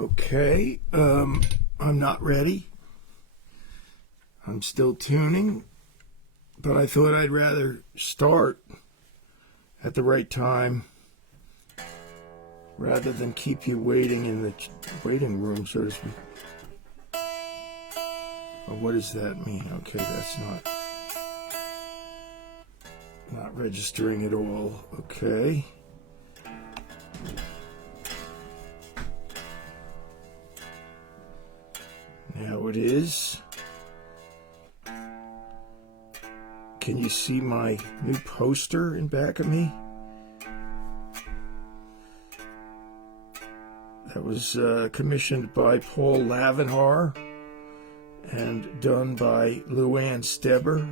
Okay, I'm not ready. I'm still tuning, but I thought I'd rather start at the right time rather than keep you waiting in the waiting room, so to speak. Well, what does that mean? Okay, that's not registering at all. Okay. Now it is. Can you see my new poster in back of me? That was commissioned by Paul Lavenhar and done by Luann Steber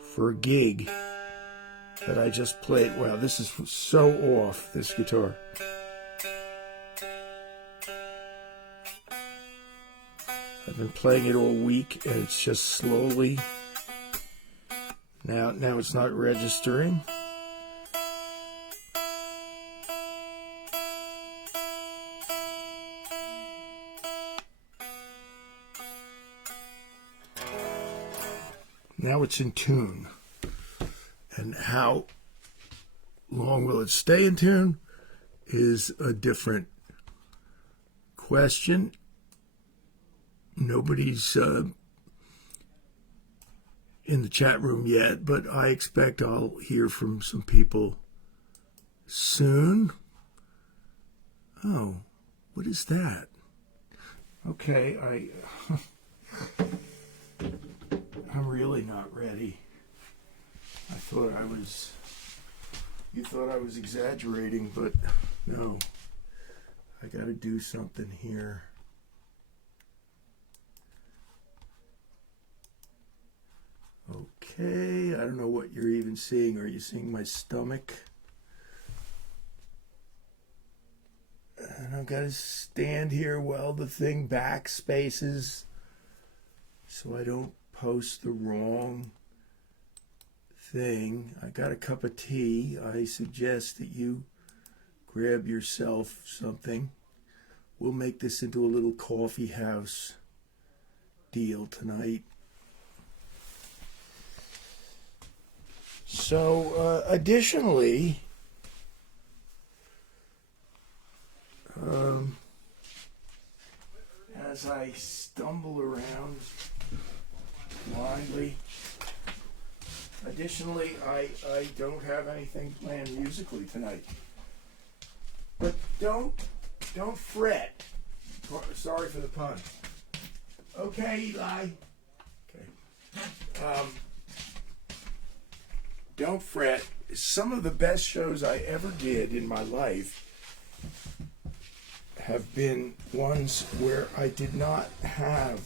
for a gig that I just played. Wow, this is so off, this guitar. I've been playing it all week and it's just slowly. Now it's not registering. Now it's in tune. And how long will it stay in tune is a different question. Nobody's in the chat room yet, but I expect I'll hear from some people soon. Oh, what is that? Okay, I'm really not ready. You thought I was exaggerating, but no. I gotta do something here. Okay, I don't know what you're even seeing. Are you seeing my stomach? And I've got to stand here while the thing backspaces so I don't post the wrong thing. I got a cup of tea. I suggest that you grab yourself something. We'll make this into a little coffee house deal tonight. So, additionally, as I stumble around blindly, I don't have anything planned musically tonight. But don't fret. Sorry for the pun. Okay, Eli. Okay. Don't fret. Some of the best shows I ever did in my life have been ones where I did not have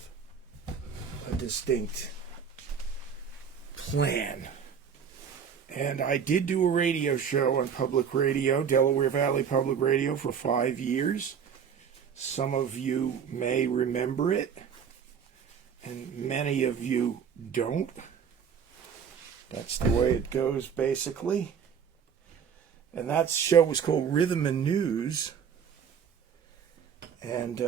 a distinct plan. And I did do a radio show on public radio, Delaware Valley Public Radio, for 5 years. Some of you may remember it, and many of you don't. That's the way it goes, basically. And that show was called Rhythm and News. And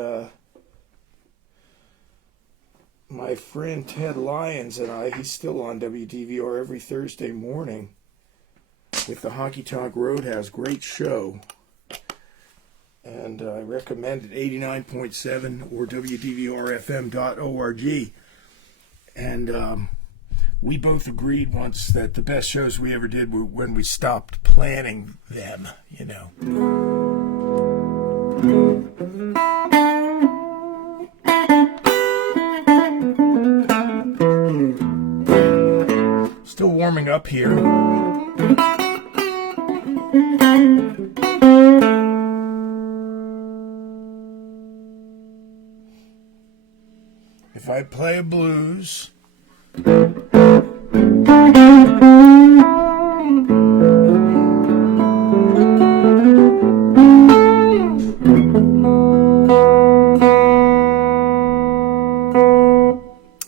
my friend Ted Lyons and I, he's still on WDVR every Thursday morning with the Honky Tonk Roadhouse. Great show. And I recommend it, 89.7 or WDVRFM.org. And we both agreed once that the best shows we ever did were when we stopped planning them, you know. Still warming up here. If I play a blues,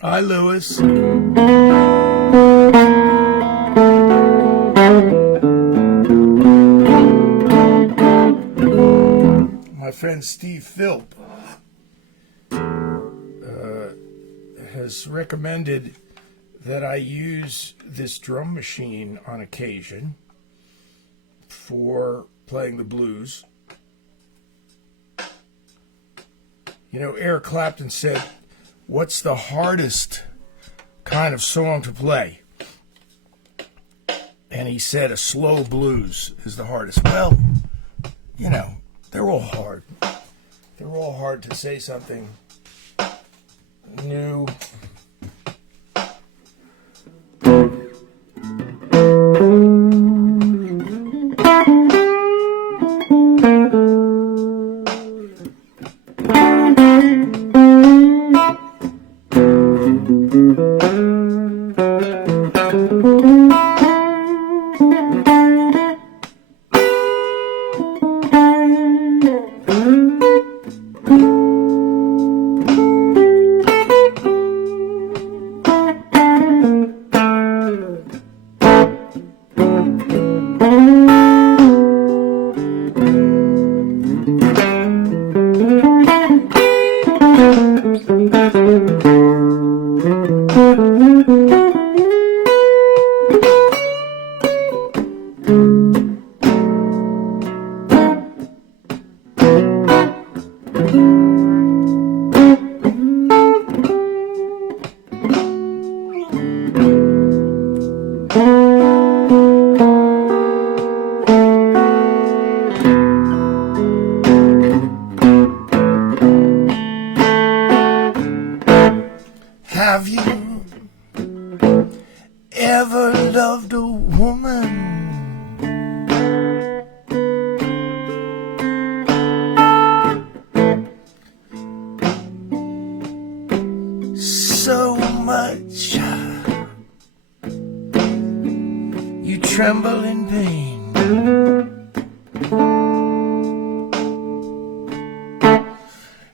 hi, Lewis. My friend Steve Philp has recommended that I use this drum machine on occasion for playing the blues. You know, Eric Clapton said, "What's the hardest kind of song to play?" And he said a slow blues is the hardest. Well, you know, they're all hard. They're all hard to say something new. Have you ever loved a woman so much you tremble in pain?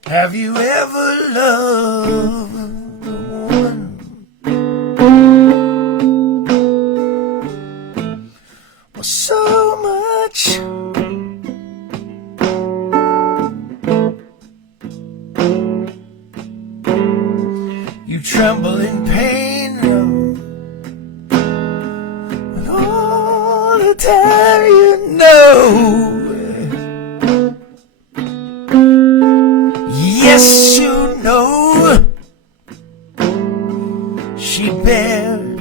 Have you ever loved so much you tremble in pain, and all the time you know, yes you know, she bears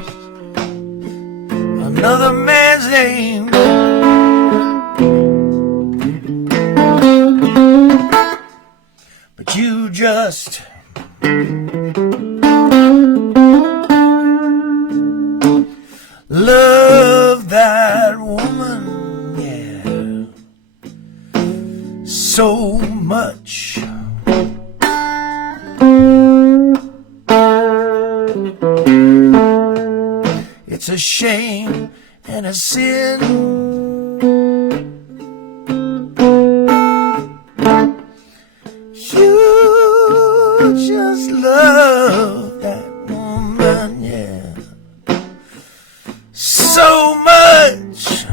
another man's name. But you just love that woman, yeah, so much. It's a shame and a sin. You just love that woman, yeah, so much.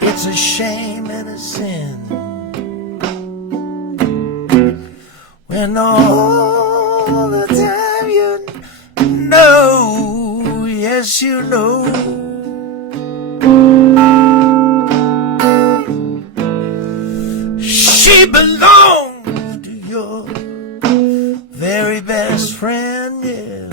It's a shame and a sin when all the time you know, yes you know, she belongs to your very best friend, yeah.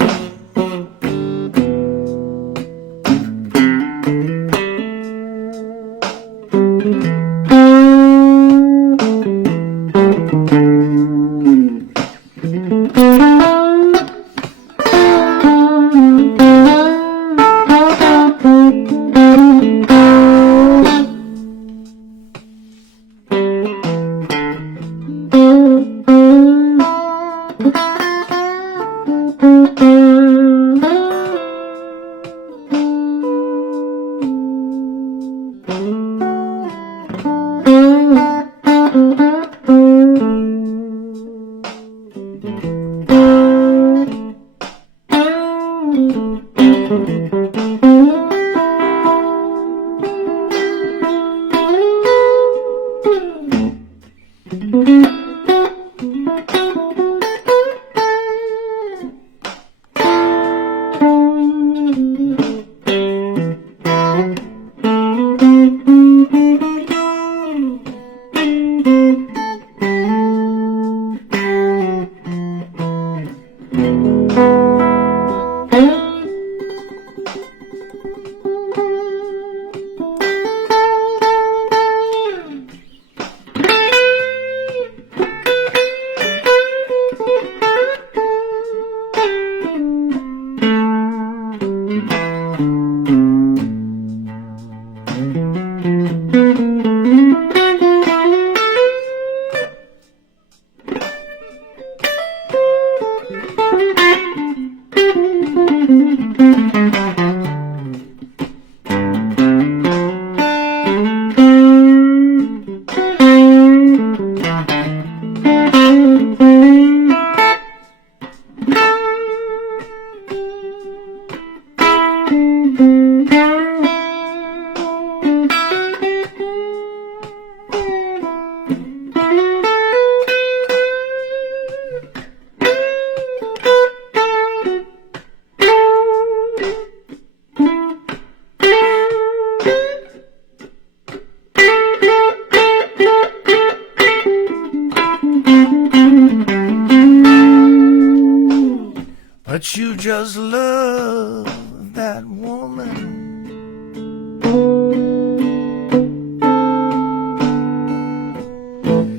But you just love that woman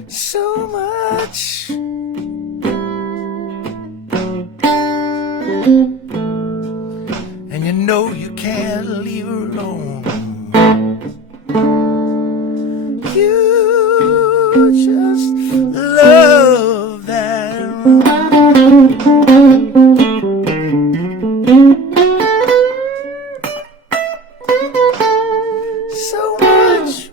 so much, and you know you can't leave her alone. You just love that so much.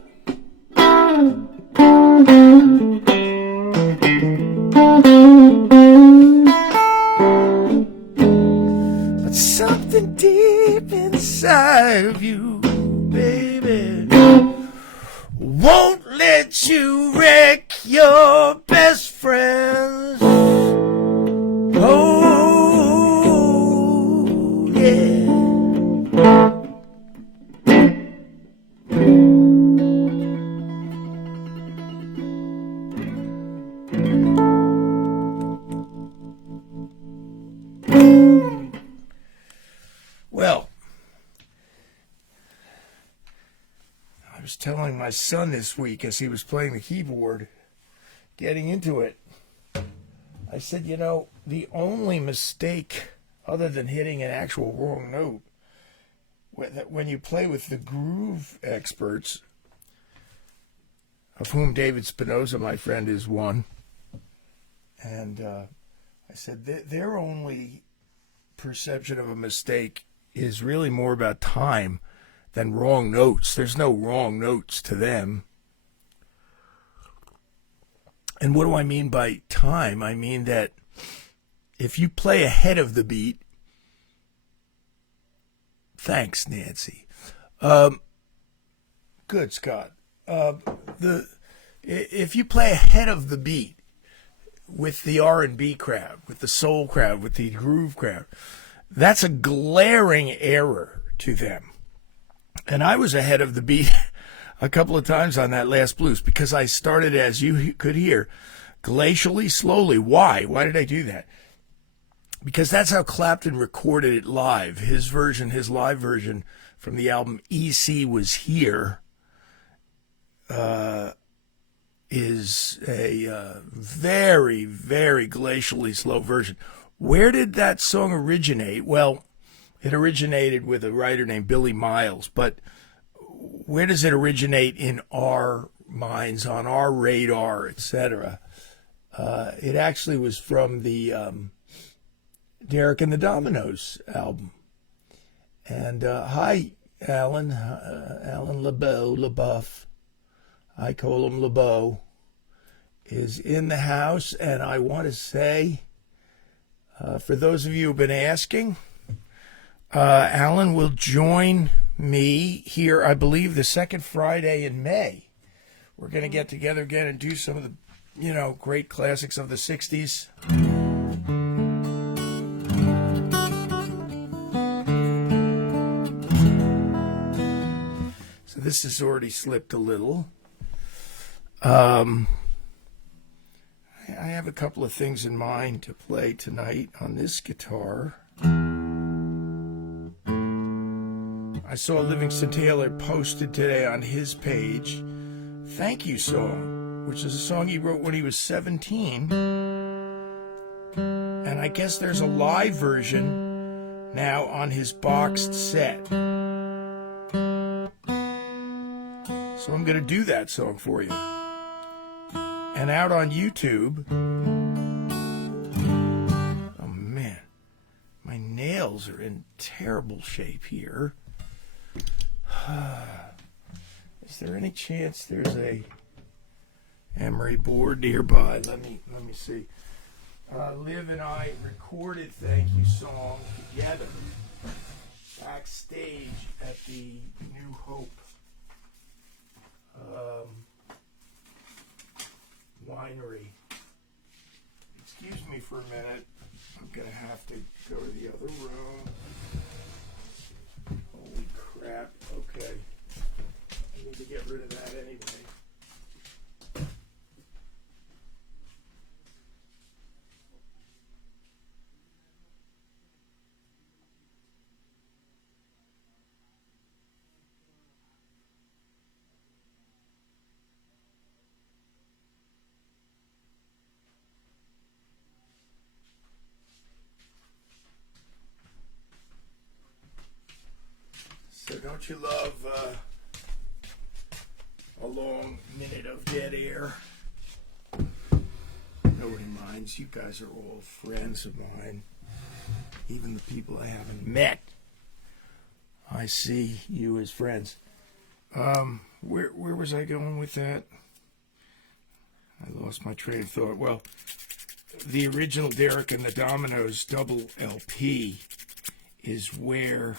But something deep inside of you, baby, won't let you wreck your best friends. Oh, yeah. Well, I was telling my son this week as he was playing the keyboard, getting into it, I said, you know, the only mistake other than hitting an actual wrong note, when you play with the groove experts, of whom David Spinoza, my friend, is one, and I said their only perception of a mistake is really more about time than wrong notes. There's no wrong notes to them. And what do I mean by time? I mean that if you play ahead of the beat, thanks, Nancy. Good, Scott. If you play ahead of the beat with the R&B crowd, with the soul crowd, with the groove crowd, that's a glaring error to them. And I was ahead of the beat a couple of times on that last blues because I started, as you could hear, glacially slowly. Why? Why did I do that? Because that's how Clapton recorded it live. His version, his live version from the album E.C. Was Here, is a very, very glacially slow version. Where did that song originate? Well, it originated with a writer named Billy Miles, but where does it originate in our minds, on our radar, etc.? It actually was from the Derek and the Dominoes album. And hi, Alan LeBeau, I call him LeBeau, is in the house. And I want to say, for those of you who've been asking, Alan will join me here, I believe, the second Friday in May. We're going to get together again and do some of the, great classics of the 60s. So this has already slipped a little. I have a couple of things in mind to play tonight on this guitar. I saw Livingston Taylor posted today on his page, Thank You Song, which is a song he wrote when he was 17. And I guess there's a live version now on his boxed set. So I'm going to do that song for you. And out on YouTube, oh man, my nails nails are in terrible shape here. Is there any chance there's a emery board nearby? Let me see. Liv and I recorded Thank You song together backstage at the New Hope winery. Excuse me for a minute. I'm going to have to go to the other room. Holy crap. Okay. I need to get rid of that anyway. So don't you love a long minute of dead air? Nobody minds. You guys are all friends of mine. Even the people I haven't met, I see you as friends. Where was I going with that? I lost my train of thought. Well, the original Derek and the Dominoes double LP is where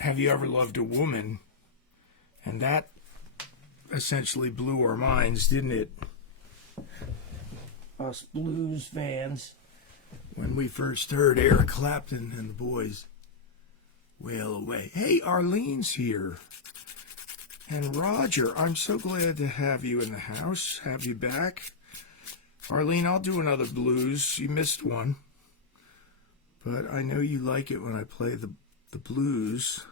Have You Ever Loved a Woman? And that essentially blew our minds, didn't it? Us blues fans, when we first heard Eric Clapton and the boys wail away. Hey, Arlene's here. And Roger, I'm so glad to have you in the house, have you back. Arlene, I'll do another blues. You missed one. But I know you like it when I play the blues.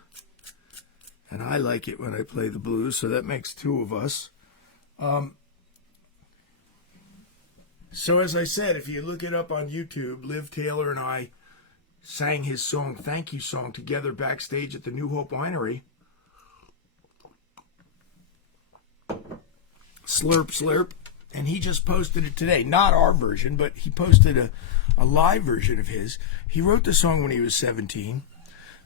And I like it when I play the blues, so that makes two of us. So as I said, if you look it up on YouTube, Liv Taylor and I sang his song, Thank You song, together backstage at the New Hope Winery. Slurp, slurp. And he just posted it today. Not our version, but he posted a live version of his. He wrote the song when he was 17.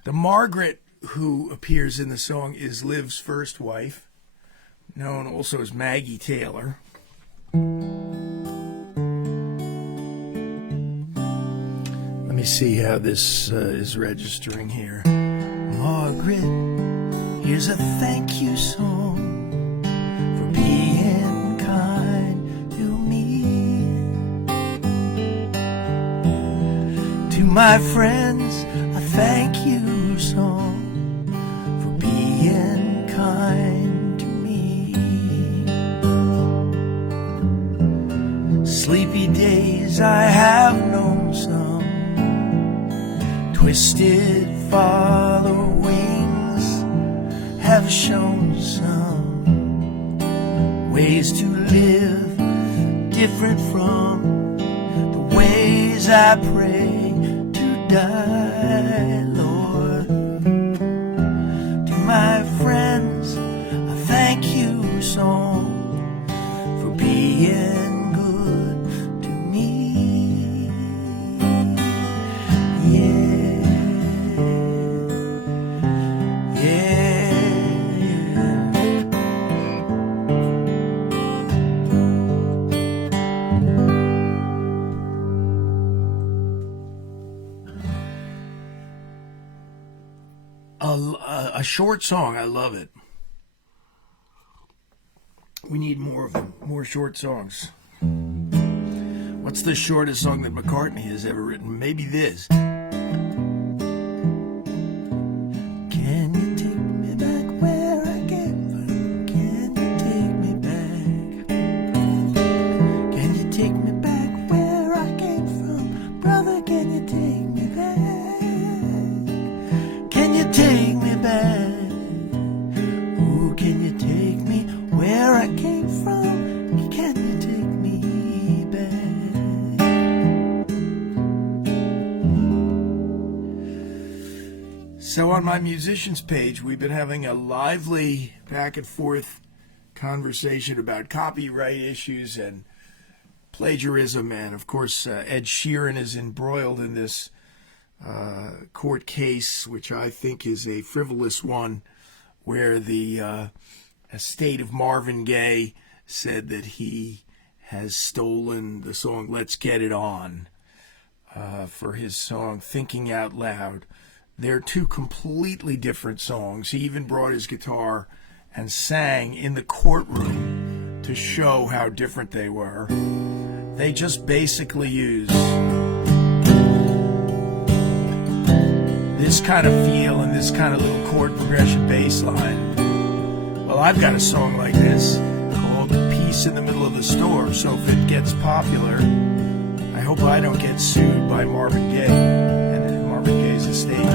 The Margaret who appears in the song is Liv's first wife, known also as Maggie Taylor. Let me see how this is registering here. Margaret, here's a thank you song for being kind to me. To my friends, a thank you song for being kind to me. Sleepy days I have known some, twisted father wings have shown some ways to live different from the ways I pray to die, Lord. To my friends, a thank you song for being good to me. A short song, I love it. We need more of them, more short songs. What's the shortest song that McCartney has ever written? Maybe this. Can you take me back where I came from? Can you take me back? Can you take me back where I came from? Brother, can you take me back? Can you take me back? Oh, can you take me where I came from? Can you take me back? So on my musicians page, we've been having a lively back and forth conversation about copyright issues and plagiarism, and of course Ed Sheeran is embroiled in this court case, which I think is a frivolous one, where the estate of Marvin Gaye said that he has stolen the song Let's Get It On for his song Thinking Out Loud. They're two completely different songs. He even brought his guitar and sang in the courtroom to show how different they were. They just basically use this kind of feel and this kind of little chord progression bass line. Well, I've got a song like this called Peace in the Middle of the Storm, so if it gets popular, I hope I don't get sued by Marvin Gaye and Marvin Gaye's estate.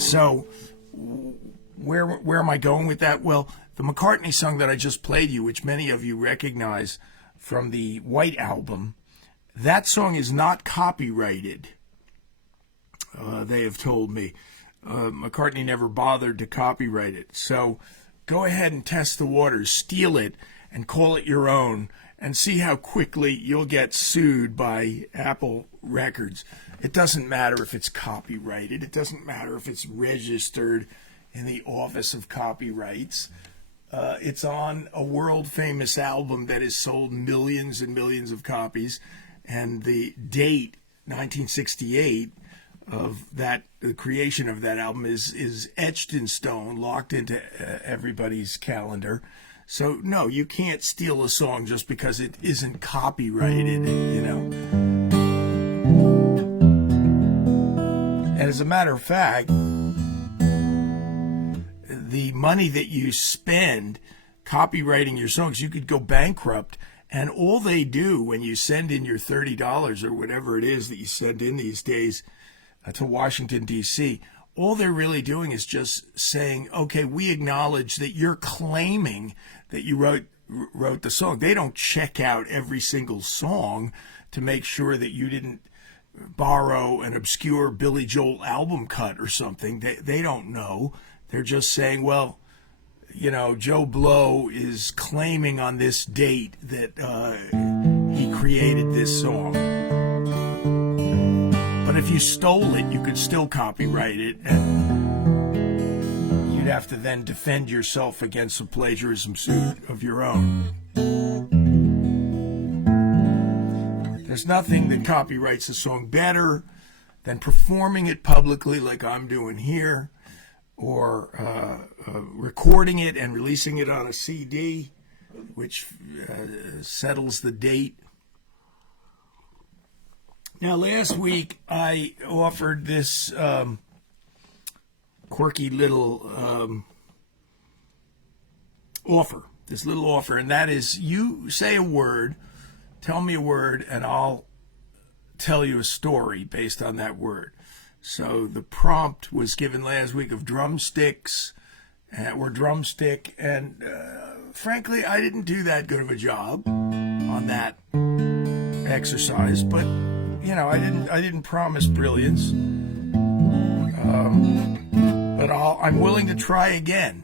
So, where am I going with that? Well, the McCartney song that I just played you, which many of you recognize from the White Album, that song is not copyrighted. They have told me. McCartney never bothered to copyright it. So go ahead and test the waters, steal it, and call it your own, and see how quickly you'll get sued by Apple Records. It doesn't matter if it's copyrighted. It doesn't matter if it's registered in the Office of Copyrights. It's on a world-famous album that has sold millions and millions of copies, and the date, 1968, of that, the creation of that album is etched in stone, locked into everybody's calendar. So no, you can't steal a song just because it isn't copyrighted, you know. And as a matter of fact, the money that you spend copywriting your songs, you could go bankrupt. And all they do when you send in your $30 or whatever it is that you send in these days to Washington, D.C., all they're really doing is just saying, okay, we acknowledge that you're claiming that you wrote the song. They don't check out every single song to make sure that you didn't borrow an obscure Billy Joel album cut or something. They don't know. They're just saying, well, you know, Joe Blow is claiming on this date that he created this song. But if you stole it, you could still copyright it, and you'd have to then defend yourself against a plagiarism suit of your own. There's nothing that copyrights a song better than performing it publicly like I'm doing here, or recording it and releasing it on a CD, which settles the date. Now, last week I offered this quirky little offer, and that is, you say a word, tell me a word, and I'll tell you a story based on that word. So the prompt was given last week of drumsticks or drumstick, and frankly, I didn't do that good of a job on that exercise. But you know, I didn't promise brilliance. But I'm willing to try again.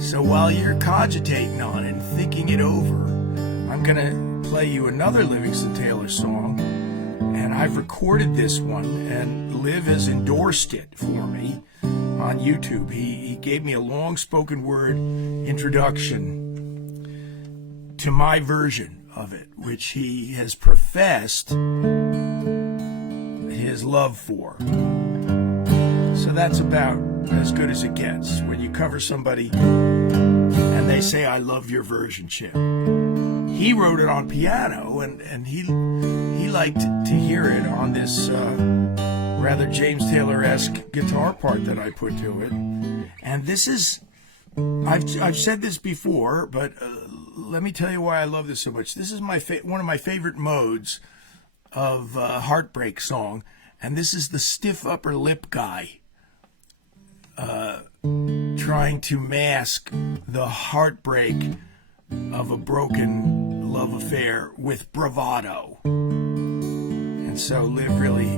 So while you're cogitating on it and thinking it over, I'm gonna play you another Livingston Taylor song. And I've recorded this one, and Liv has endorsed it for me on YouTube. He gave me a long spoken word introduction to my version of it, which he has professed his love for. So that's about as good as it gets when you cover somebody and they say, I love your version, Chip. He wrote it on piano, and he liked to hear it on this rather James Taylor-esque guitar part that I put to it. And this is, I've said this before, but let me tell you why I love this so much. This is one of my favorite modes of heartbreak song, and this is the stiff upper lip guy trying to mask the heartbreak of a broken love affair with bravado. And so Liv really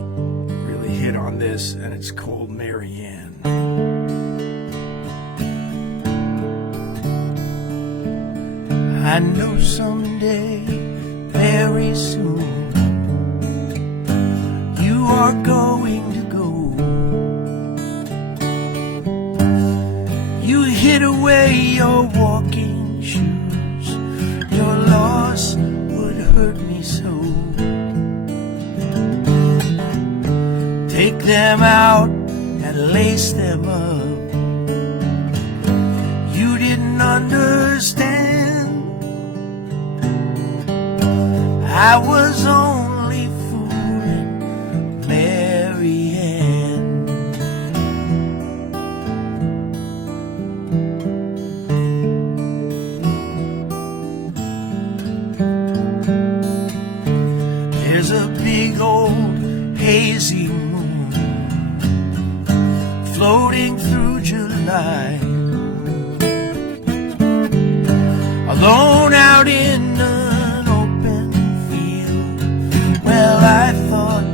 hit on this, and it's called Marianne. I know someday, very soon, you are going to go. You hid away your walking shoes. Your loss would hurt me so. Take them out and lace them up. You didn't understand. I was only fooling Mary Ann. There's a big old hazy moon floating through July, alone out in an open field. Well, I thought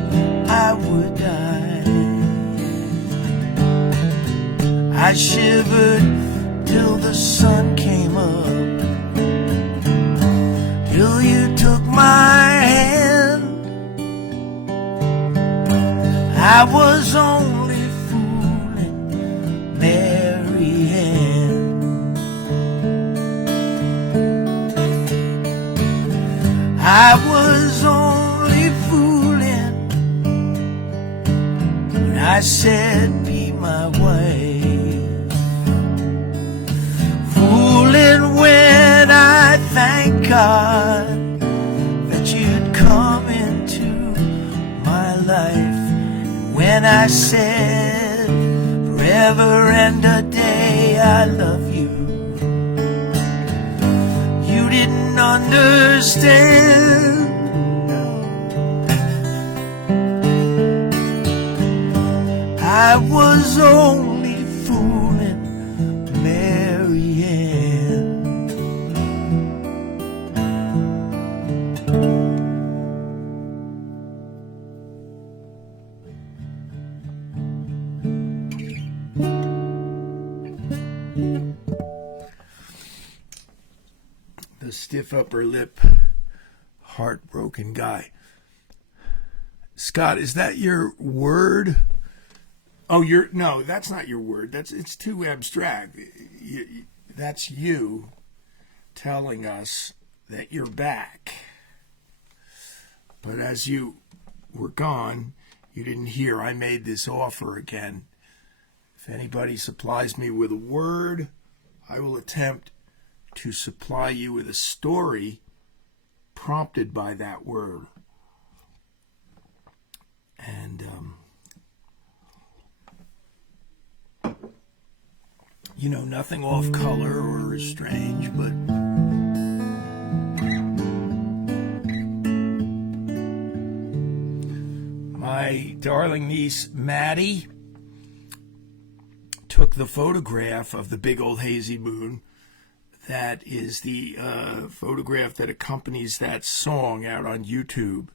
I would die. I shivered till the sun came up, till you took my hand. I was only fooling Mary Ann. I was only fooling when I said be my wife. Fooling when I thank God that you'd come into my life. When I said forever and a day I love you, you didn't understand. I was only fooling Mary Ann. The stiff upper lip, heartbroken guy. Scott, is that your word? Oh, no, that's not your word. It's too abstract. That's you telling us that you're back. But as you were gone, you didn't hear I made this offer again. If anybody supplies me with a word, I will attempt to supply you with a story prompted by that word. And, nothing off color or strange, but my darling niece, Maddie, took the photograph of the big old hazy moon. That is the photograph that accompanies that song out on YouTube.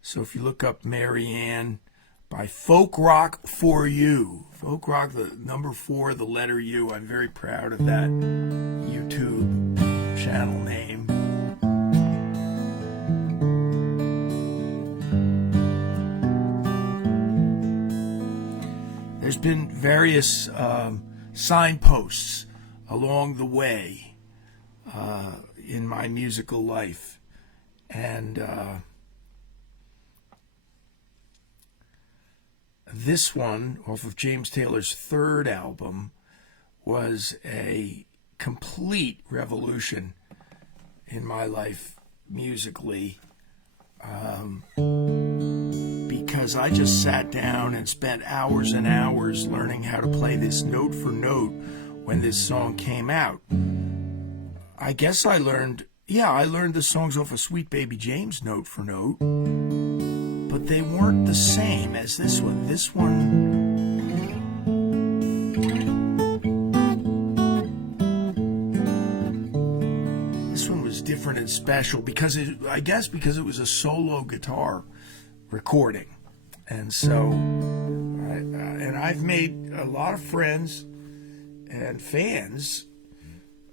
So if you look up Mary Ann by Folk Rock for You, Folk Rock, the number 4, the letter U. I'm very proud of that YouTube channel name. There's been various signposts along the way in my musical life, and this one, off of James Taylor's third album, was a complete revolution in my life musically, because I just sat down and spent hours and hours learning how to play this note for note when this song came out. I guess I learned the songs off of Sweet Baby James note for note, but they weren't the same as this one. This one was different and special because it was a solo guitar recording. And so I've made a lot of friends and fans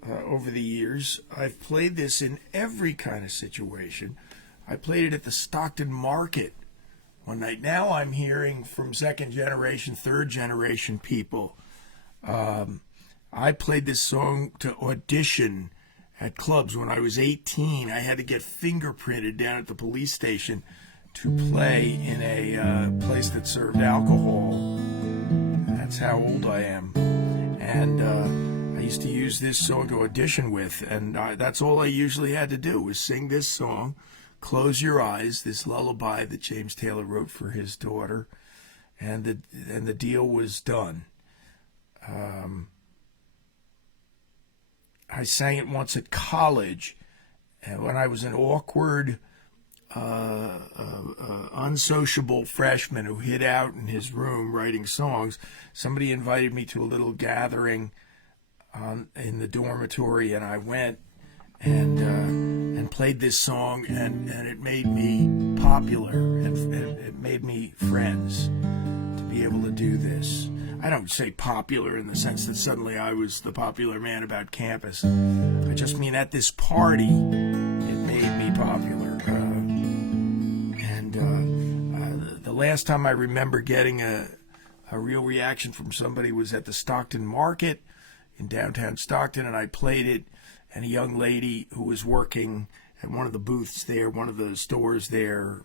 over the years. I've played this in every kind of situation. I played it at the Stockton Market one night. Now I'm hearing from second generation, third generation people. I played this song to audition at clubs when I was 18. I had to get fingerprinted down at the police station to play in a place that served alcohol. That's how old I am. And I used to use this song to audition with, and that's all I usually had to do was sing this song, Close Your Eyes, this lullaby that James Taylor wrote for his daughter, and the deal was done. I sang it once at college, and when I was an awkward, unsociable freshman who hid out in his room writing songs, somebody invited me to a little gathering in the dormitory, and I went and played this song, and it made me popular, and it made me friends to be able to do this. I don't say popular in the sense that suddenly I was the popular man about campus. I just mean at this party, it made me popular. The last time I remember getting a real reaction from somebody was at the Stockton Market in downtown Stockton, and I played it, and a young lady who was working at one of the booths there, one of the stores there,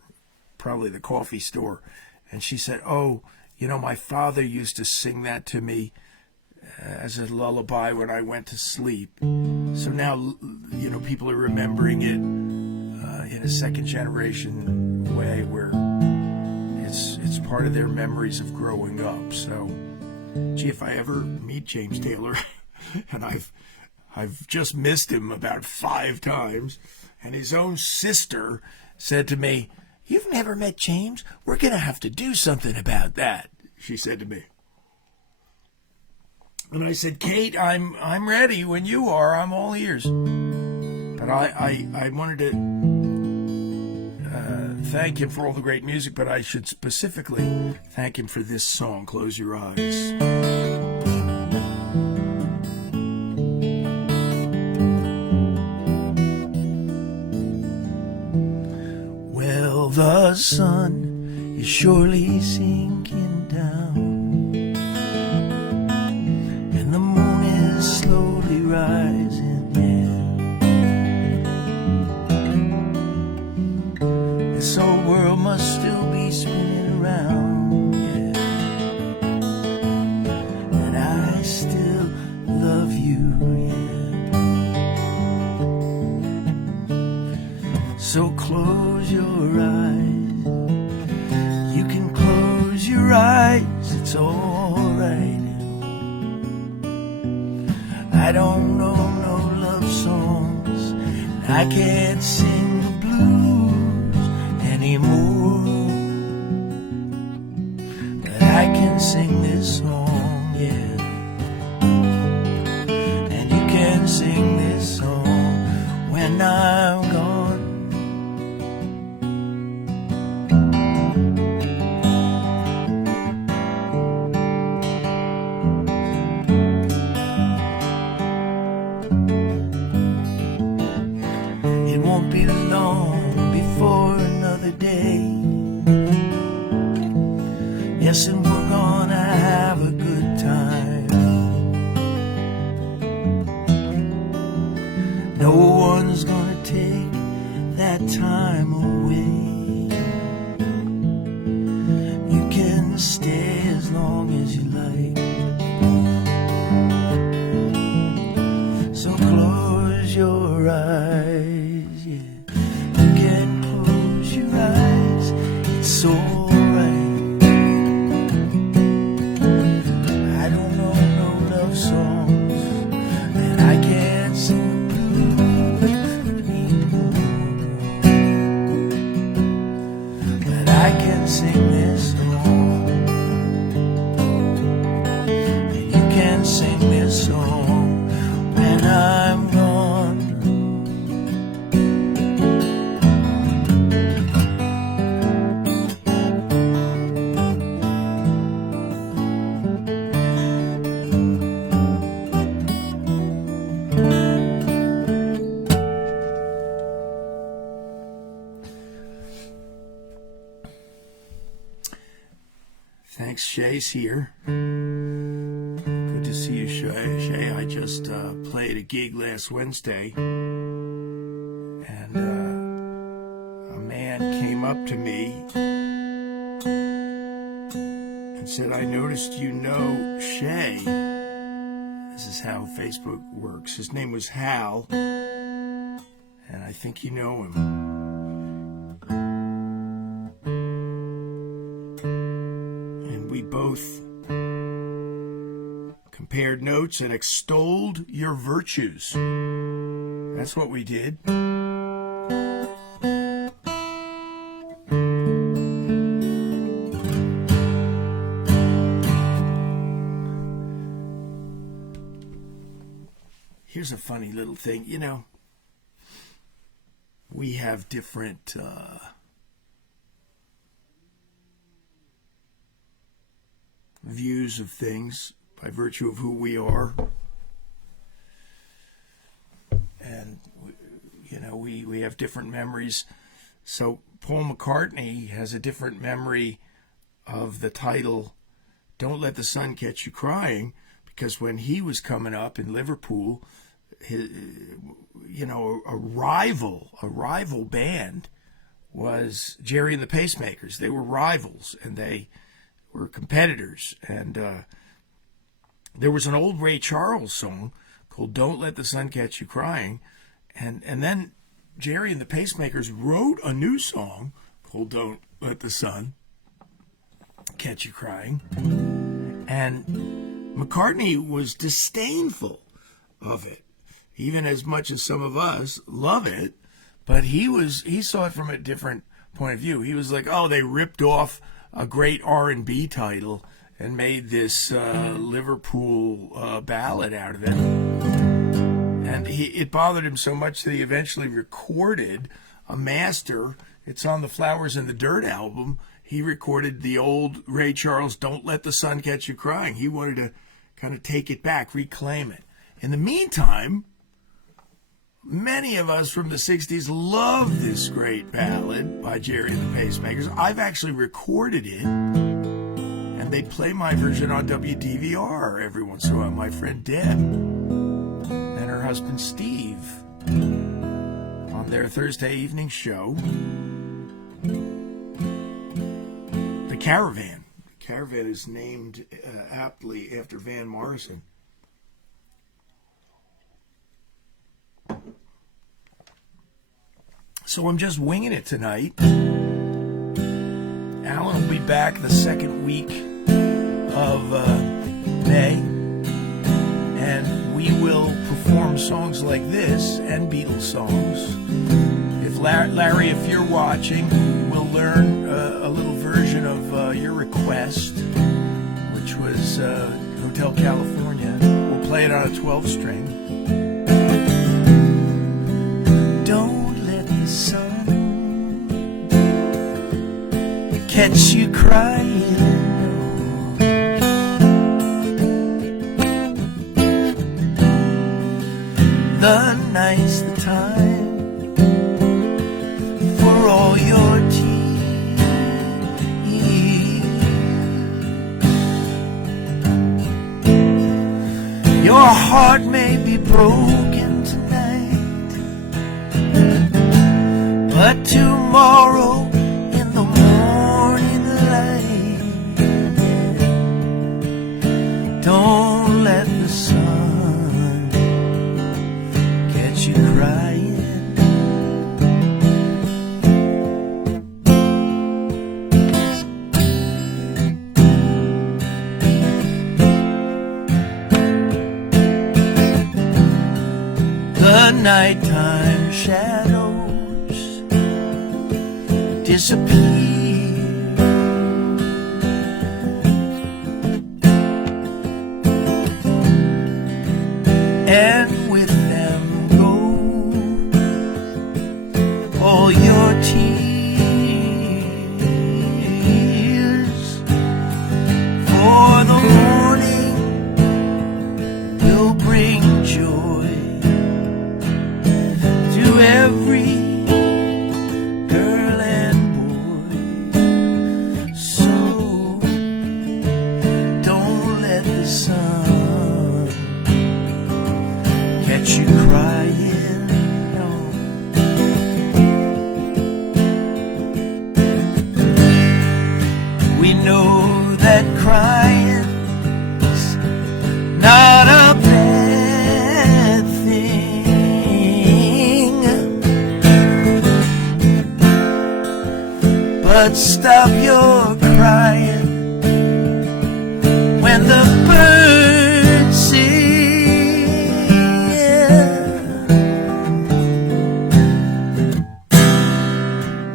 probably the coffee store, and she said, "Oh, you know, my father used to sing that to me as a lullaby when I went to sleep." So now, you know, people are remembering it in a second generation way where it's part of their memories of growing up. So, gee, if I ever meet James Taylor, and I've just missed him about 5 times, and his own sister said to me, "You've never met James? We're going to have to do something about that," she said to me. And I said, "Kate, I'm ready when you are. I'm all ears." But I wanted to thank him for all the great music, but I should specifically thank him for this song, Close Your Eyes. Well, the sun is surely sinking down, and the moon is slowly rising, yeah. This whole world must still be spinning around, yeah. And I still love you, yeah. So close your eyes. You can close your eyes, it's alright. I don't know no love songs, and I can't sing the blues anymore, but I can sing this song, yeah. And you can sing this song when I'm gone. It won't be long before another day. Yes, and we're gonna have a good time. No one's gonna take that time away. You can stay as long as you like. So close your eyes, yeah. You can close your eyes, it's alright. I don't know no love songs, and I can't sing the blues anymore, but I can sing this song, and you can sing this song when I'm gone. Thanks, Shay's here. Good to see you, Shay. I just played a gig last Wednesday, and a man came up to me and said, "I noticed you know Shay." This is how Facebook works. His name was Hal, and I think you know him. We both compared notes and extolled your virtues. That's what we did. Here's a funny little thing. You know, we have different views of things by virtue of who we are, and you know, we have different memories. So Paul McCartney has a different memory of the title "Don't Let the Sun Catch You Crying," because when he was coming up in Liverpool, you know, a rival band was Jerry and the Pacemakers. They were rivals, and they were competitors. And there was an old Ray Charles song called "Don't Let the Sun Catch You Crying," and then Jerry and the Pacemakers wrote a new song called "Don't Let the Sun Catch You Crying," and McCartney was disdainful of it, even as much as some of us love it. But he saw it from a different point of view. He was like, "Oh, they ripped off a great R&B title and made this Liverpool ballad out of it." And it bothered him so much that he eventually recorded a master. It's on the Flowers in the Dirt album. He recorded the old Ray Charles "Don't Let the Sun Catch You Crying." He wanted to kind of take it back, reclaim it. In the meantime, many of us from the 60s love this great ballad by Jerry and the Pacemakers. I've actually recorded it, and they play my version on WDVR every once in a while. My friend Deb and her husband Steve on their Thursday evening show, The Caravan. The Caravan is named aptly after Van Morrison. So I'm just winging it tonight. Alan will be back the second week of May, and we will perform songs like this and Beatles songs. If Larry, if you're watching, we'll learn a little version of your request, which was Hotel California. We'll play it on a 12-string. Sun catch you crying, the night's the time for all your tears. Your heart may be broken tonight, but tomorrow in the morning light, don't let the sun catch you crying. The nighttime shadows disappear, and with them go all your tears. For the morning will bring joy to every girl and boy. but stop your crying when the birds sing.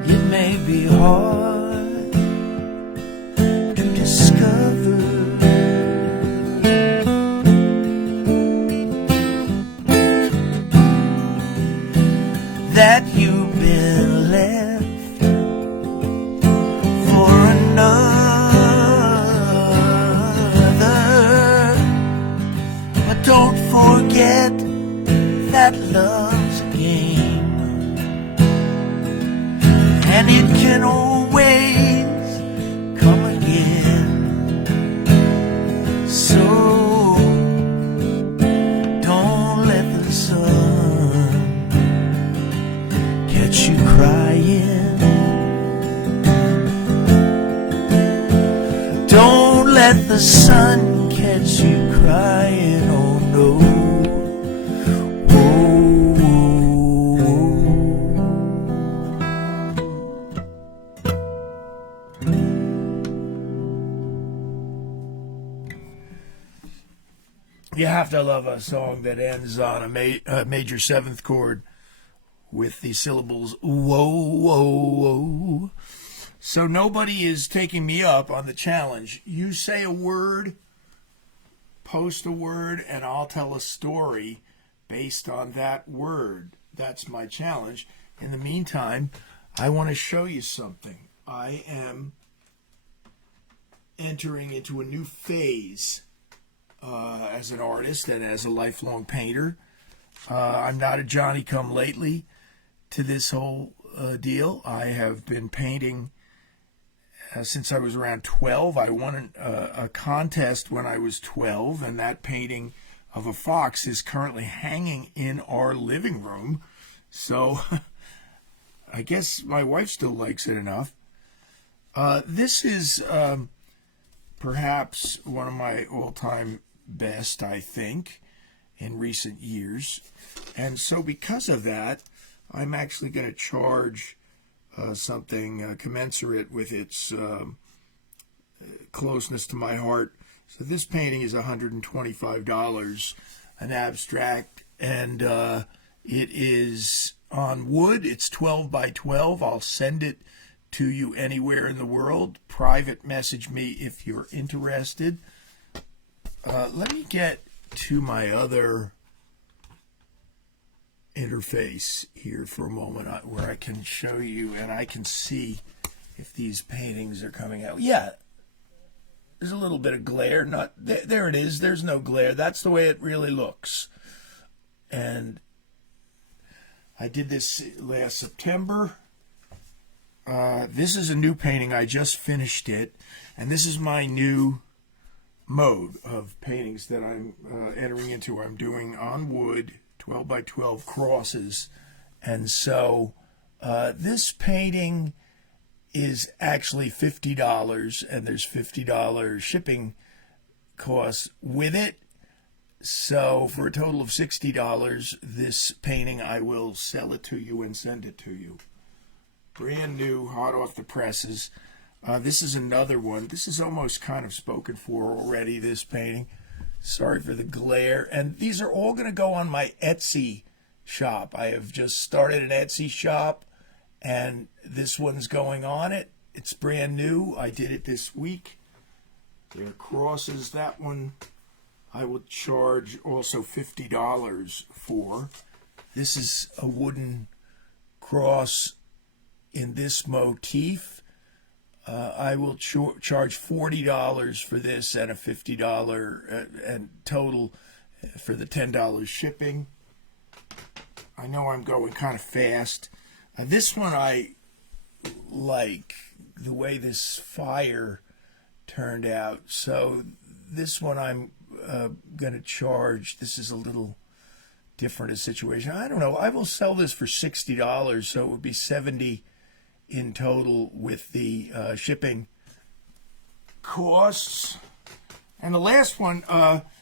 It may be hard to discover that you've been left for another, but don't forget that love's a game, and it can always come again. So don't let the sun catch you crying. Don't let the sun catch you crying, oh no. You have to love a song that ends on a major seventh chord with the syllables whoa, whoa, whoa. So nobody is taking me up on the challenge. You say a word, post a word, and I'll tell a story based on that word. That's my challenge. In the meantime, I want to show you something. I am entering into a new phase as an artist and as a lifelong painter. I'm not a Johnny-come-lately to this whole deal. I have been painting since I was around 12. I won a contest when I was 12, and that painting of a fox is currently hanging in our living room. So I guess my wife still likes it enough. This is perhaps one of my all-time best, I think, in recent years. And so because of that, I'm actually going to charge something commensurate with its closeness to my heart. So this painting is $125, an abstract, and it is on wood. It's 12 by 12. I'll send it to you anywhere in the world. Private message me if you're interested. Let me get to my other interface here for a moment where I can show you and I can see if these paintings are coming out. Yeah, there's a little bit of glare. Not there it is. There's no glare. That's the way it really looks. And I did this last September. This is a new painting. I just finished it, and this is my new mode of paintings that I'm entering into. I'm doing on wood 12 by 12 crosses, and so this painting is actually $50, and there's $50 shipping costs with it. So for a total of $60, this painting, I will sell it to you and send it to you. Brand new, hot off the presses. This is another one. This is almost kind of spoken for already, this painting. Sorry for the glare. And these are all going to go on my Etsy shop. I have just started an Etsy shop, and this one's going on it. It's brand new. I did it this week. There are crosses. That one I will charge also $50 for. This is a wooden cross in this motif. I will charge $40 for this and a $50 and total for the $10 shipping. I know I'm going kind of fast. This one I like the way this fire turned out. So this one I'm going to charge. This is a little different a situation. I don't know. I will sell this for $60, so it would be $70 in total with the shipping costs. And the last one,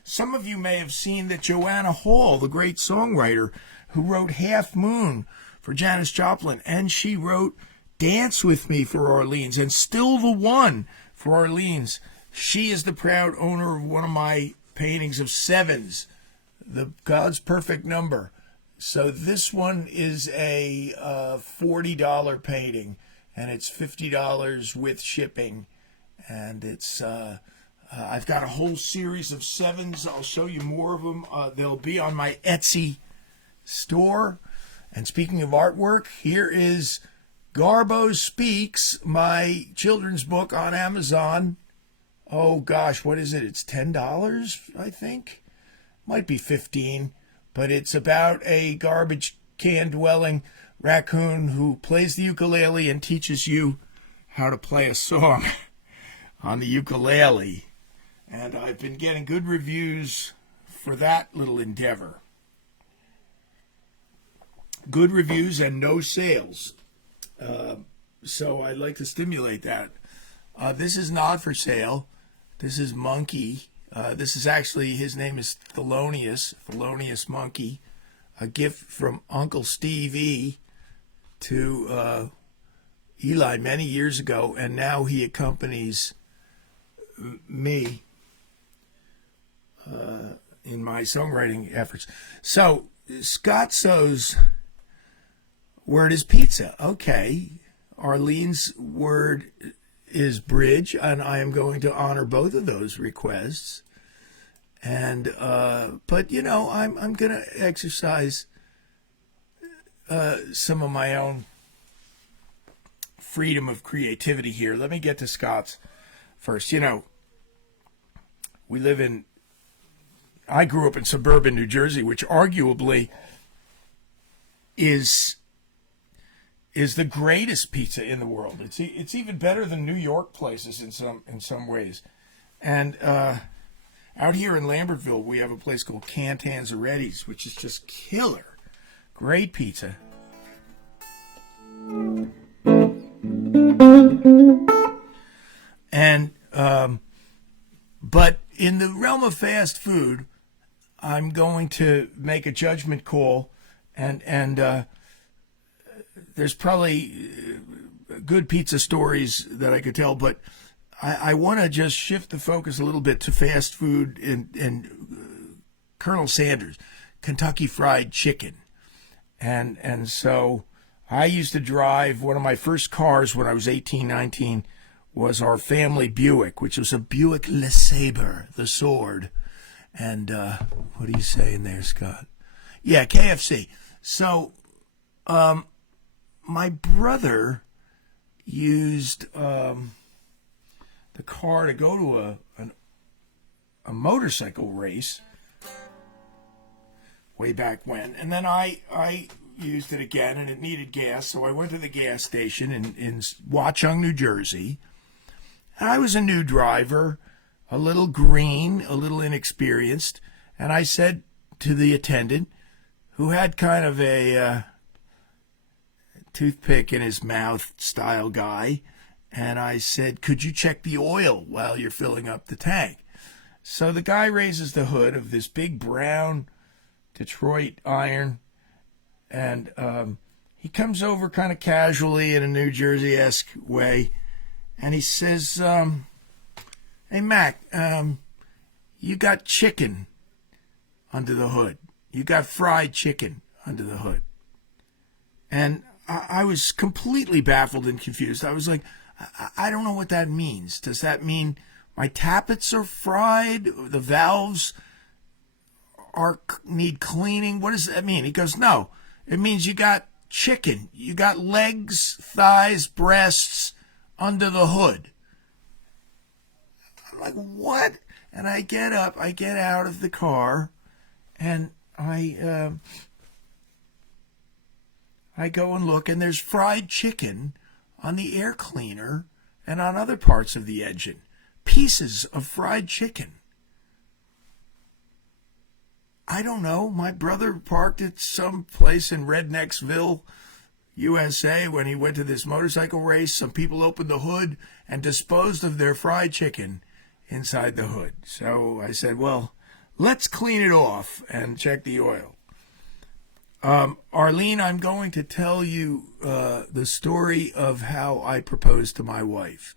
some of you may have seen that Joanna Hall, the great songwriter who wrote Half Moon for Janis Joplin, and she wrote Dance With Me for Orleans, and Still the One for Orleans. She is the proud owner of one of my paintings of sevens, the God's Perfect Number. So this one is a $40 painting, and it's $50 with shipping. And it's I've got a whole series of sevens. I'll show you more of them. They'll be on my Etsy store. And speaking of artwork, here is Garbo Speaks, my children's book on Amazon. Oh gosh, what is it? It's $10, I think. Might be $15, but it's about a garbage can dwelling raccoon who plays the ukulele and teaches you how to play a song on the ukulele. And I've been getting good reviews for that little endeavor. Good reviews and no sales. So I'd like to stimulate that. This is not for sale. This is Monkey. This is actually, his name is Thelonious Monkey. A gift from Uncle Steve E. to Eli many years ago, and now he accompanies me in my songwriting efforts. So Scott So's word is pizza. Okay. Arlene's word is bridge, and I am going to honor both of those requests. And but you know, I'm going to exercise some of my own freedom of creativity here. Let me get to Scott's first. You know, I grew up in suburban New Jersey, which arguably is the greatest pizza in the world. It's even better than New York places in some ways. And out here in Lambertville, we have a place called Cantanzaretti's, which is just killer. Great pizza. And but in the realm of fast food, I'm going to make a judgment call, and there's probably good pizza stories that I could tell, but I want to just shift the focus a little bit to fast food and Colonel Sanders, Kentucky Fried Chicken. And so I used to drive, one of my first cars when I was 18, 19, was our family Buick, which was a Buick LeSabre, the Sword. And what are you saying there, Scott? Yeah, KFC. So my brother used the car to go to a motorcycle race way back when, and then I used it again, and it needed gas, so I went to the gas station in Watchung, New Jersey. And I was a new driver, a little green, a little inexperienced, and I said to the attendant, who had kind of a toothpick in his mouth style guy, and I said, could you check the oil while you're filling up the tank? So the guy raises the hood of this big brown Detroit iron, and he comes over kind of casually in a New Jersey-esque way, and he says, hey, Mac, you got chicken under the hood. You got fried chicken under the hood. And I was completely baffled and confused. I was like, I don't know what that means. Does that mean my tappets are fried? The valves need cleaning? What does that mean? He goes, no, it means you got chicken. You got legs, thighs, breasts under the hood. I'm like, what? And I get up, I get out of the car, and I go and look, and there's fried chicken on the air cleaner and on other parts of the engine. Pieces of fried chicken. I don't know. My brother parked at some place in Rednecksville, USA, when he went to this motorcycle race. Some people opened the hood and disposed of their fried chicken inside the hood. So I said, well, let's clean it off and check the oil. Arlene, I'm going to tell you the story of how I proposed to my wife.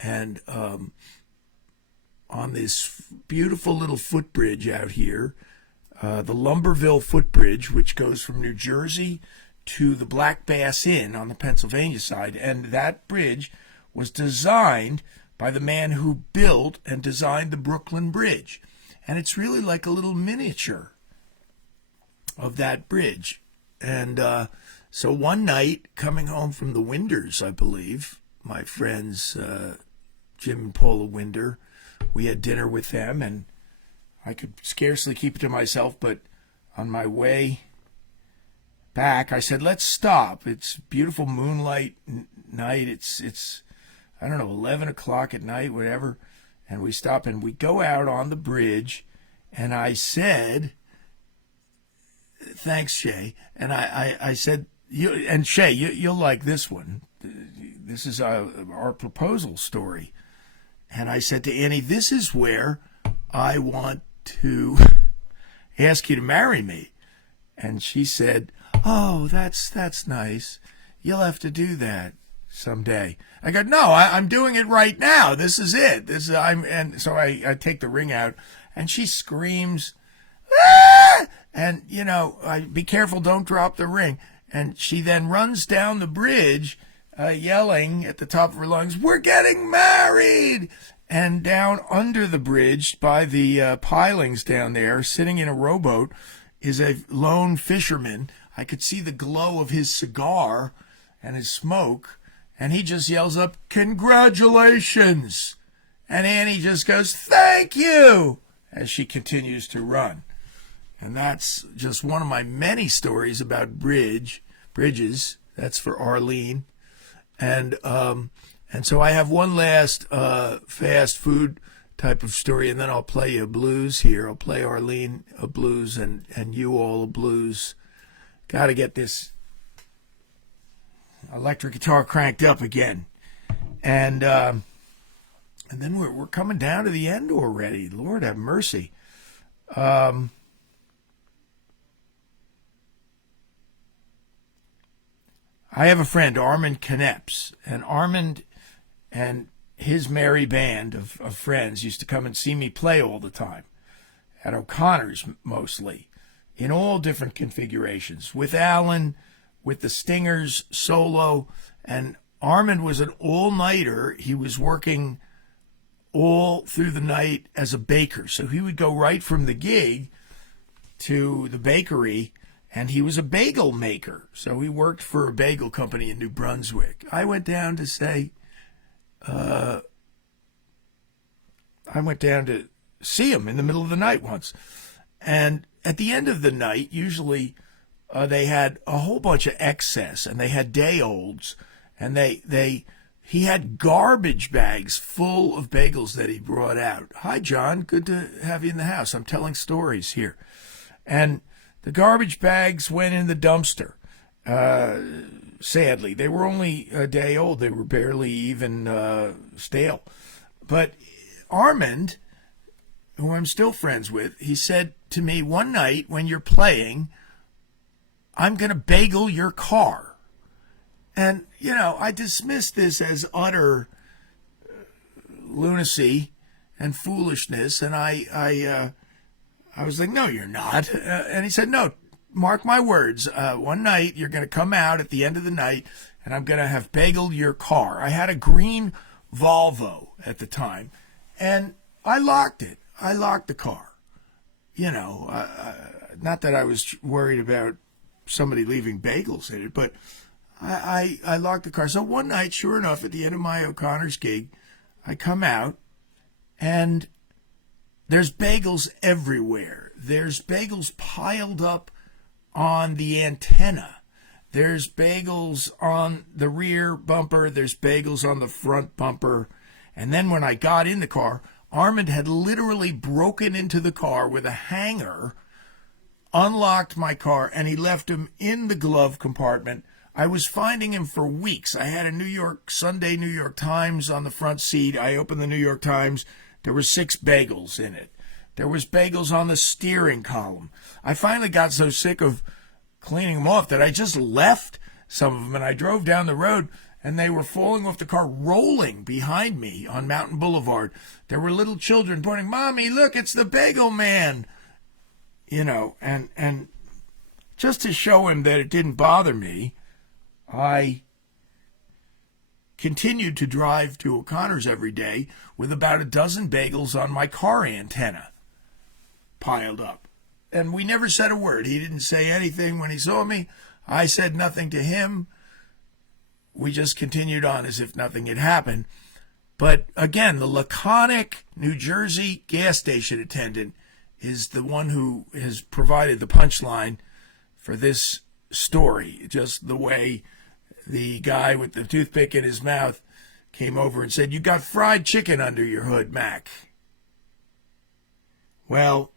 And on this beautiful little footbridge out here, the Lumberville footbridge, which goes from New Jersey to the Black Bass Inn on the Pennsylvania side. And that bridge was designed by the man who built and designed the Brooklyn Bridge. And it's really like a little miniature of that bridge. And so one night, coming home from the Winders, I believe, my friends Jim and Paula Winder, we had dinner with them, and I could scarcely keep it to myself, but on my way back, I said, let's stop. It's beautiful moonlight night. It's I don't know, 11 o'clock at night, whatever. And we stop and we go out on the bridge. And I said, thanks, Shay. And I said, Shay, you'll like this one. This is our proposal story. And I said to Annie, this is where I want to ask you to marry me. And she said, oh, that's nice. You'll have to do that someday. I go, no, I'm doing it right now. This is it. And so I take the ring out, and she screams, ah! And I be careful, don't drop the ring. And she then runs down the bridge, yelling at the top of her lungs, we're getting married! And down under the bridge, by the pilings down there, sitting in a rowboat, is a lone fisherman. I could see the glow of his cigar and his smoke. And he just yells up, congratulations! And Annie just goes, thank you! As she continues to run. And that's just one of my many stories about bridges. That's for Arlene. And so I have one last fast food type of story, and then I'll play you a blues here. I'll play Arlene a blues and you all a blues. Got to get this electric guitar cranked up again. And then we're coming down to the end already. Lord have mercy. I have a friend, Armand Kneps, and Armand and his merry band of friends used to come and see me play all the time, at O'Connor's mostly, in all different configurations, with Alan, with the Stingers solo, and Armand was an all-nighter. He was working all through the night as a baker, so he would go right from the gig to the bakery, and he was a bagel maker, so he worked for a bagel company in New Brunswick. I went down to see him in the middle of the night once, and at the end of the night, usually they had a whole bunch of excess, and they had day-olds, and he had garbage bags full of bagels that he brought out. Hi, John. Good to have you in the house. I'm telling stories here. And the garbage bags went in the dumpster. Sadly, they were only a day old. They were barely even stale. But Armand, who I'm still friends with, he said to me one night when you're playing, I'm going to bagel your car. And, I dismissed this as utter lunacy and foolishness. And I was like, no, you're not. And he said, no, mark my words. One night you're going to come out at the end of the night and I'm going to have bageled your car. I had a green Volvo at the time and I locked it. I locked the car. Not that I was worried about somebody leaving bagels in it, but I locked the car. So one night, sure enough, at the end of my O'Connor's gig, I come out and there's bagels everywhere. There's bagels piled up on the antenna. There's bagels on the rear bumper. There's bagels on the front bumper. And then when I got in the car, Armand had literally broken into the car with a hanger, unlocked my car, and he left him in the glove compartment. I was finding him for weeks. I had a Sunday New York Times on the front seat. I opened the New York Times. There were 6 bagels in it. There was bagels on the steering column. I finally got so sick of cleaning them off that I just left some of them, and I drove down the road, and they were falling off the car, rolling behind me on Mountain Boulevard. There were little children pointing, "Mommy, look, it's the Bagel Man." You know, and just to show him that it didn't bother me, I continued to drive to O'Connor's every day with about a dozen bagels on my car antenna piled up. And we never said a word. He didn't say anything when he saw me. I said nothing to him. We just continued on as if nothing had happened. But again, the laconic New Jersey gas station attendant is the one who has provided the punchline for this story. Just the way the guy with the toothpick in his mouth came over and said, "You got fried chicken under your hood, Mac." Well,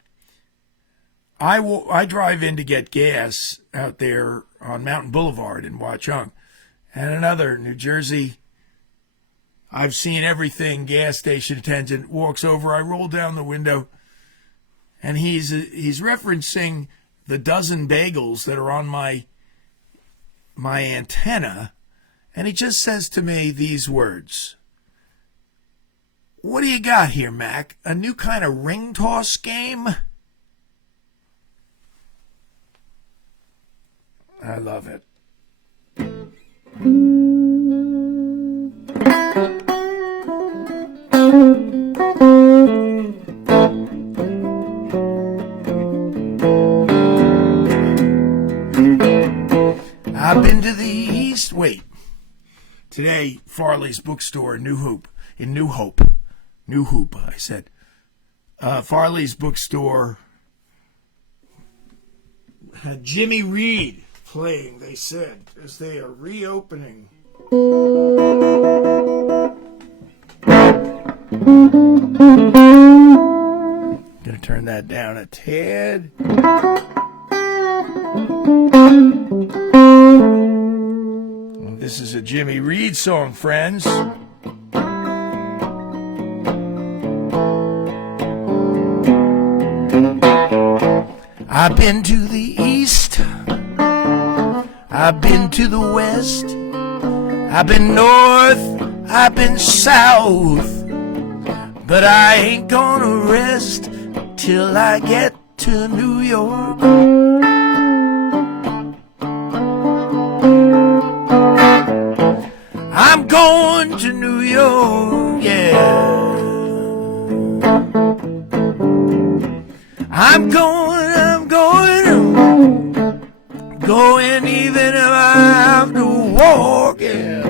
I drive in to get gas out there on Mountain Boulevard in Watchung. And another New Jersey, I've seen everything, gas station attendant walks over. I roll down the window, and he's referencing the dozen bagels that are on my antenna, and he just says to me these words: "What do you got here, Mac? A new kind of ring toss game?" I love it. I've been to the East. Wait. Today, Farley's bookstore in New Hope, I said. Farley's bookstore had Jimmy Reed playing, they said, as they are reopening. Gonna turn that down a tad. Well, this is a Jimmy Reed song, friends. I've been to the East, I've been to the West, I've been North, I've been South, but I ain't gonna rest till I get to New York. I'm going to New York, yeah. I'm going even if I have to walk, yeah.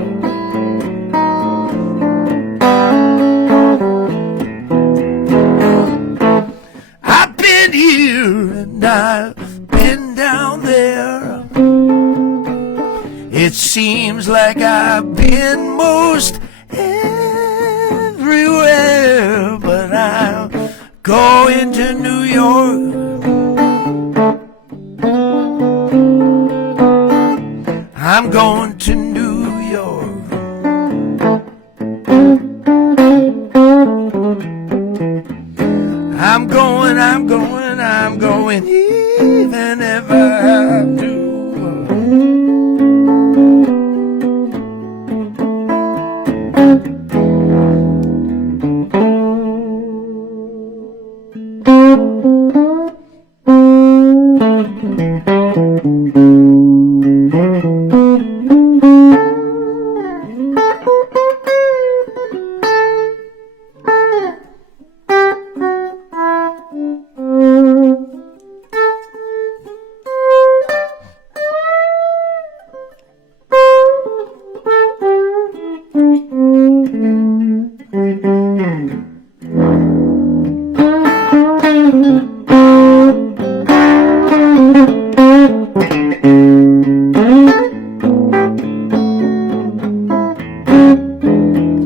I've been here and I've been down there. It seems like I've been most everywhere, but I'm going to New York. I'm going to New York. I'm going, even if I have to.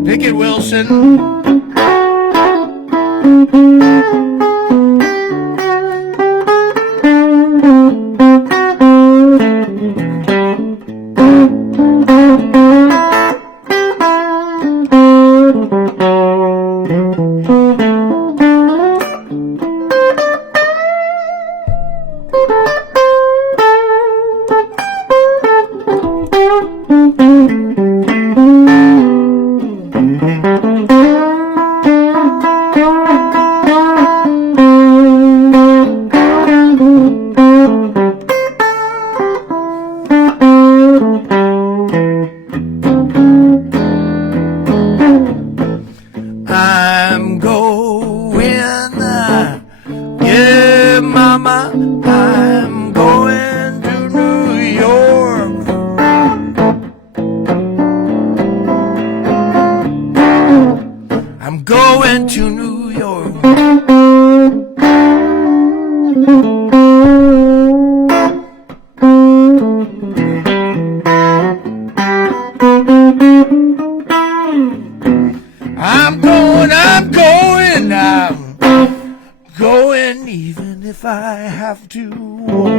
Pickett Wilson. I'm going to New York. I'm going, even if I have to walk.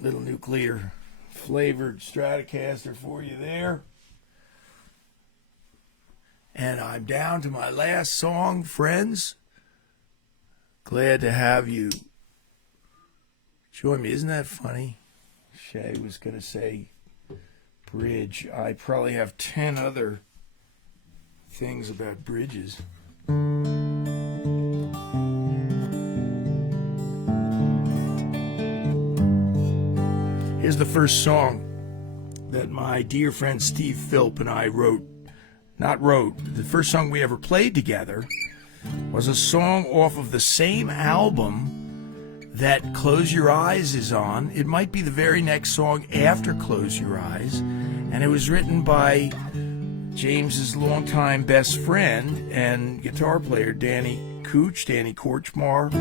Little nuclear flavored Stratocaster for you there. And I'm down to my last song, friends. Glad to have you join me. Isn't that funny? Shay was going to say bridge. I probably have 10 other things about bridges. Here's the first song that my dear friend Steve Philp and I wrote. The first song we ever played together was a song off of the same album that Close Your Eyes is on. It might be the very next song after Close Your Eyes. And it was written by James's longtime best friend and guitar player, Danny Korchmar,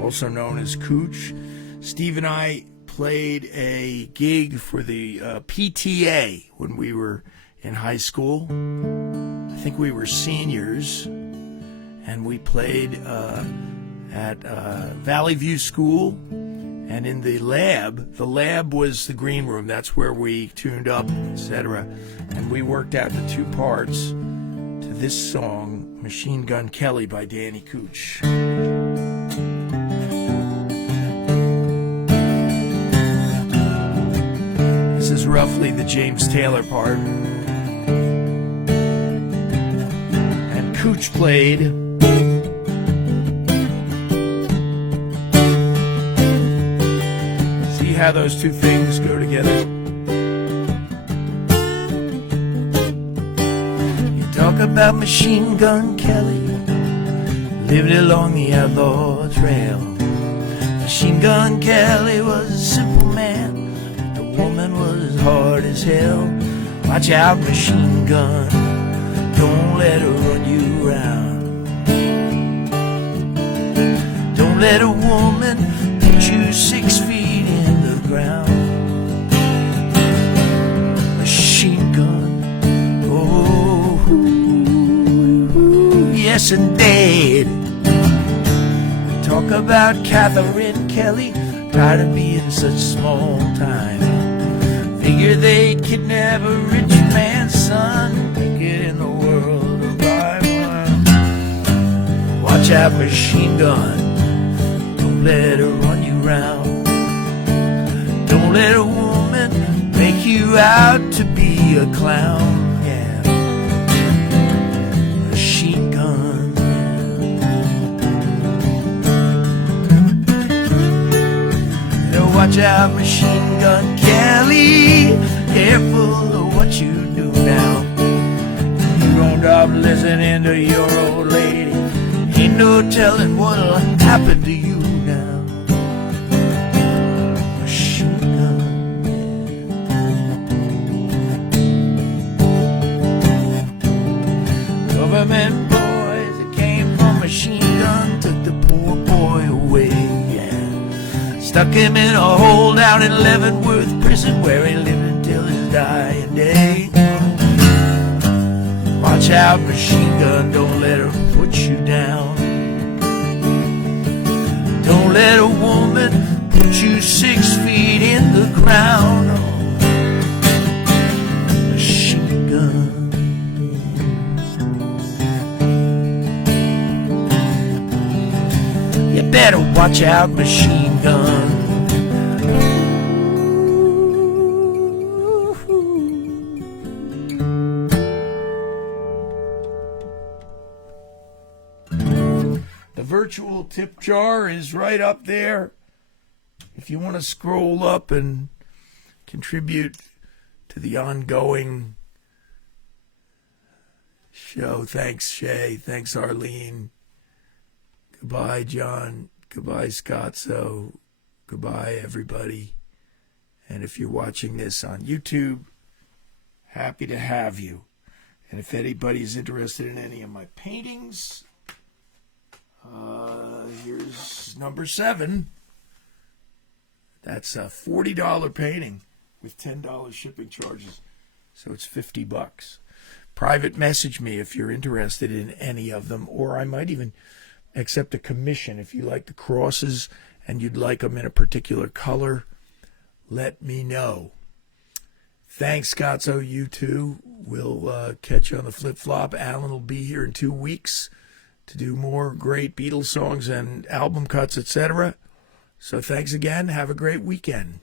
also known as Cooch. Steve and I played a gig for the PTA when we were in high school. I think we were seniors, and we played at Valley View School, and in the lab. The lab was the green room. That's where we tuned up, etc. And we worked out the two parts to this song, Machine Gun Kelly by Danny Cooch. This is roughly the James Taylor part. And Cooch played. See how those two things go together? You talk about Machine Gun Kelly, lived along the outlaw trail. Machine Gun Kelly was a simple man, the woman was hard as hell. Watch out, Machine Gun, don't let her run you around. Don't let a woman put you 6 feet in the ground. Machine Gun, oh, yes indeed. Talk about Catherine Kelly, tired of being such small time. Figure they'd kidnap a rich man's son, take it in the world of Bible. Watch out, Machine Gun, don't let her run you round. Don't let a woman make you out to be a clown. Yeah, Machine Gun. Yeah. Watch out, Machine Gun Kelly, careful of what you do now. You don't stop listening to your old lady, ain't no telling what'll happen to you now. Machine Gun, yeah. Government boys that came from Machine Gun took the poor boy away, yeah. Stuck him in a hole down in Leavenworth prison where he lived until his dying day. Watch out, Machine Gun, don't let her put you down. Don't let a woman put you 6 feet in the ground. Oh, Machine Gun. You better watch out, Machine Gun. The virtual tip jar is right up there. If you want to scroll up and contribute to the ongoing show. Thanks, Shay. Thanks, Arlene. Goodbye, John. Goodbye, Scotzo. Goodbye, everybody. And if you're watching this on YouTube, happy to have you. And if anybody's interested in any of my paintings, here's number 7. That's a $40 painting with $10 shipping charges. So it's $50. Private message me if you're interested in any of them, or I might even accept a commission if you like the crosses and you'd like them in a particular color. Let me know. Thanks, Scotzo. You too. We'll catch you on the flip-flop. Alan will be here in 2 weeks to do more great Beatles songs and album cuts, etc. So thanks again. Have a great weekend.